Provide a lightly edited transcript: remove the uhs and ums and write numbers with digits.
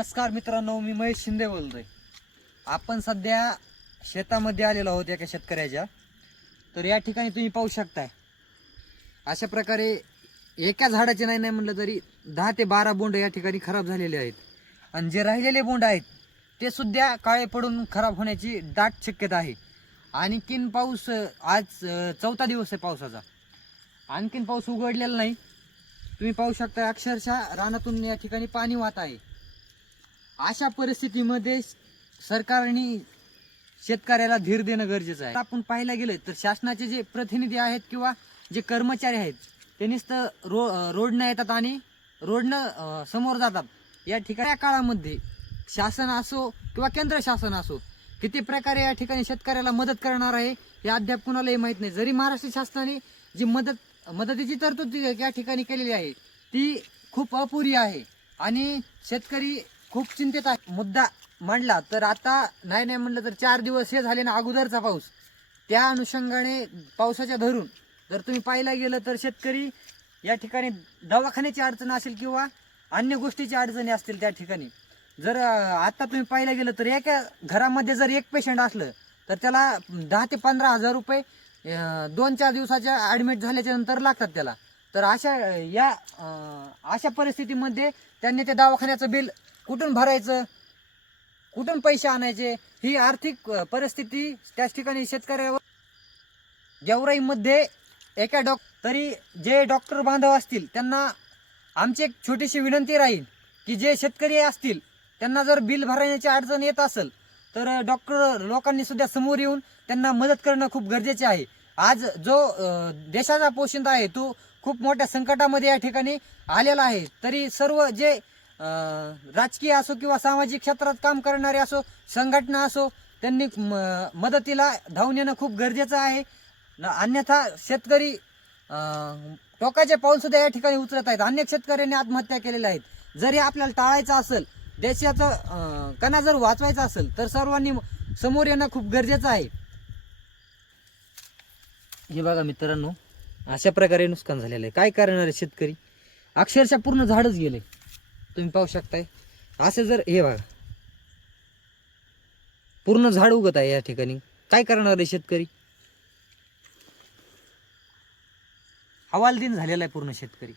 नमस्कार मित्रांनो, मी महेश शिंदे बोलतोय। आपण सध्या शेतामध्ये आलेलो आहोत एका शेतकऱ्याच्या। तर या ठिकाणी तुम्ही पाहू शकताय अशा प्रकारे एका झाडाचे नाही म्हणलं तरी 10 ते 12 बोंड या ठिकाणी खराब झालेले आहेत आणि जे राहिलेले बोंड आहेत ते सुद्धा काळे पडून खराब होण्याची दाट शक्यता आहे। आणखीन पाऊस आज 4था दिवस आहे पावसाचा, आणखीन पाऊस उघडलेला नाही। तुम्ही पाहू शकता अक्षरशः रानातून या ठिकाणी पाणी वाहत आहे। अशा परिस्थितीमध्ये सरकारने शेतकऱ्याला धीर देणं गरजेचं आहे। आपण पाहायला गेलं तर शासनाचे जे प्रतिनिधी आहेत किंवा जे कर्मचारी आहेत ते नुसतं रोडनं येतात आणि रोडनं समोर जातात। या ठिकाणी काळामध्ये शासन असो किंवा केंद्र शासन असो किती प्रकारे या ठिकाणी शेतकऱ्याला मदत करणार आहे हे अद्याप कुणालाही माहीत नाही। जरी महाराष्ट्र शासनाने जी मदतीची तरतूद या ठिकाणी केलेली आहे ती खूप अपुरी आहे आणि शेतकरी खूप चिंतित आहे। मुद्दा मांडला तर आता नाही म्हणलं तर 4 दिवस हे झाले ना अगोदरचा पाऊस, त्या अनुषंगाने पावसाच्या धरून जर तुम्ही पाहायला गेलं तर शेतकरी या ठिकाणी दवाखान्याची अडचण असेल किंवा अन्य गोष्टीची अडचणी असतील त्या ठिकाणी। जर आता तुम्ही पाहायला गेलं तर एका घरामध्ये जर एक पेशंट असलं तर त्याला 10 ते 15 हजार रुपये 2-4 दिवसाच्या ॲडमिट झाल्याच्या नंतर लागतात त्याला। तर अशा परिस्थितीमध्ये त्यांनी ते दवाखान्याचं बिल कुठून भरायचं, कुठून पैसे आणायचे, ही आर्थिक परिस्थिती त्याच ठिकाणी शेतकऱ्यावर गेवराईमध्ये तरी जे डॉक्टर बांधव असतील त्यांना आमची एक छोटीशी विनंती राहील की जे शेतकरी असतील त्यांना जर बिल भरण्याची अडचण येत असेल तर डॉक्टर लोकांनी सुद्धा समोर येऊन त्यांना मदत करणं खूप गरजेचे आहे। आज जो देशाचा पोशिंदा आहे तो खूप मोठ्या संकटामध्ये या ठिकाणी आलेला आहे। तरी सर्व जे राजकीय असो किंवा सामाजिक क्षेत्रात काम करणारे असो, संघटना असो, त्यांनी मदतीला धावून येणं खूप गरजेचं आहे। अन्यथा शेतकरी टोकाचे पाऊल सुद्धा या ठिकाणी उचलत आहेत। अनेक शेतकऱ्यांनी आत्महत्या केलेल्या आहेत। जरी आपल्याला टाळायचं असेल, देशाचं कणा जर वाचवायचा असेल तर सर्वांनी समोर येणं खूप गरजेचं आहे। हे बघा मित्रांनो, अशा प्रकारे नुकसान झालेलं आहे। काय करणार आहे शेतकरी, अक्षरशः पूर्ण झाडच गेले। तुम्ही पाहू शकताय असं जर हे बघा पूर्ण झाड उगत आहे या ठिकाणी, काय करणार आहे शेतकरी। हवालदिन झालेला आहे पूर्ण शेतकरी।